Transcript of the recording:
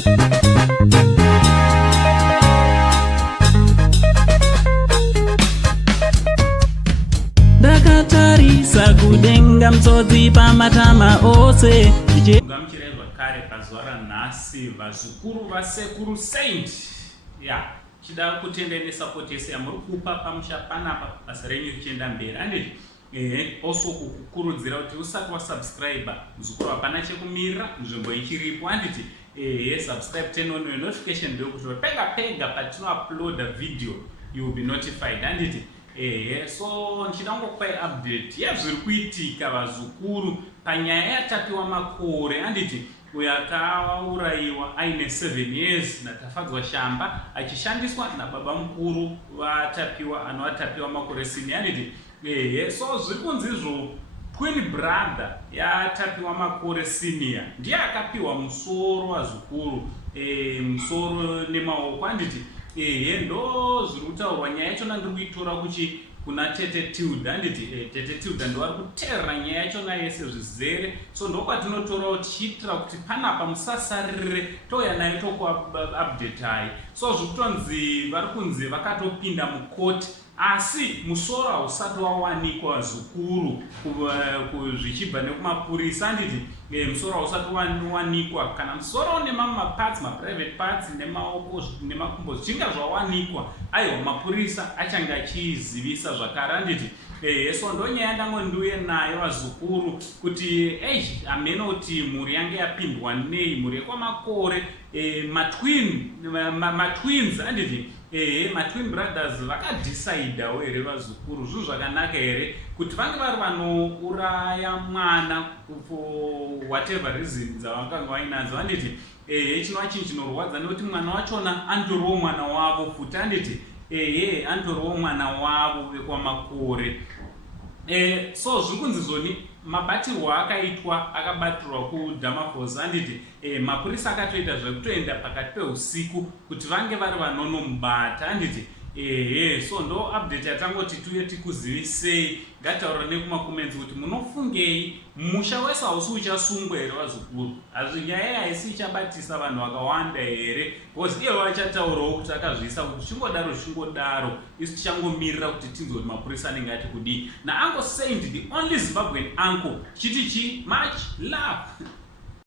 Ndakatarisa kudenga mtsotsi pamatama ose ngamuchirezwa kare pazuva ranhasi vazukuru vasekuru saint chida kutendeni support yese yamuri kupa pamusha panapa basa renyu richienda mberi anditi also kukurudzira kuti usati wasubscribe muzukuru hapana chekumirira nzvimbo ichiripo anditi subscribe turn on notification bell kuti pega pega patinouploada video you will be notified anditi so nchida ngokupai update yazviri kuitika vazukuru panyaya yatapiwa makore anditi uyo akaurayiwa aine 7 years natafadzwa shamba achishandiswa nababa mukuru vatapiwa anovatapiwa makore sini anditi so zviri kunzi izvo twin brother yatapiwa makore senior ndiye akapiwa musoro vazukuru musoro nemaoko anditi ndo zviri kutaurwa nyaya yachona ndiri kuitora kuchi kuna tete Tilda anditi tete Tilda ndo vari kuteerera nyaya yachona yese zvizere so ndokwatinotora tichiitira kuti panapa musasarire touya nayo tokuupdate hai so zviri kutonzi vari kunzi vakatopinda mukoti asi musoro hausati wawanikwa vazukuru zvichibva nekumapurisa anditi musoro hausati wawanikwa kana musoro une mamwe maparts maprivate parts nemaoko nemakumbo zvichinga zvawanikwa aiwa mapurisa achange achizivisa zvakare anditi so ndonyaya ndangondiuye nayo vazukuru kuti hameno kuti mhuri yange yapindwa nei mhuri yekwamakore matwins anditi matwin brothers vakadecidawo here vazukuru zvinhu zvakanaka here kuti vange vari vanouraya mwana for whatever reason dzavakanga vainadzo anditi chinova chinhu chinorwadza nekuti mwana wachona andoriwo mwana wavo futi anditi andoriwo mwana wavo vekwamakore so zviri kunzi zvoni mabatirwo akaitwa akabatirwa kuDhamafosi anditi mapurisa akatoita zvekutoenda pakati peusiku kuti vange vari vanonomubata anditi so ndo update yatangoti tuye tikuzivisei ngataura nekumakomenzi kuti munofungei musha wese hausi uchasungwa here vazukuru hazvi nyaya haisi ichabatisa vanhu vakawanda here because iye vachataurawo kuti akazviisa kuti chingodaro isu tichangomirira kuti tinzwe kuti mapurisa anenge ati kudii nauncle Saint the only Zimbabwean uncle chiti much love.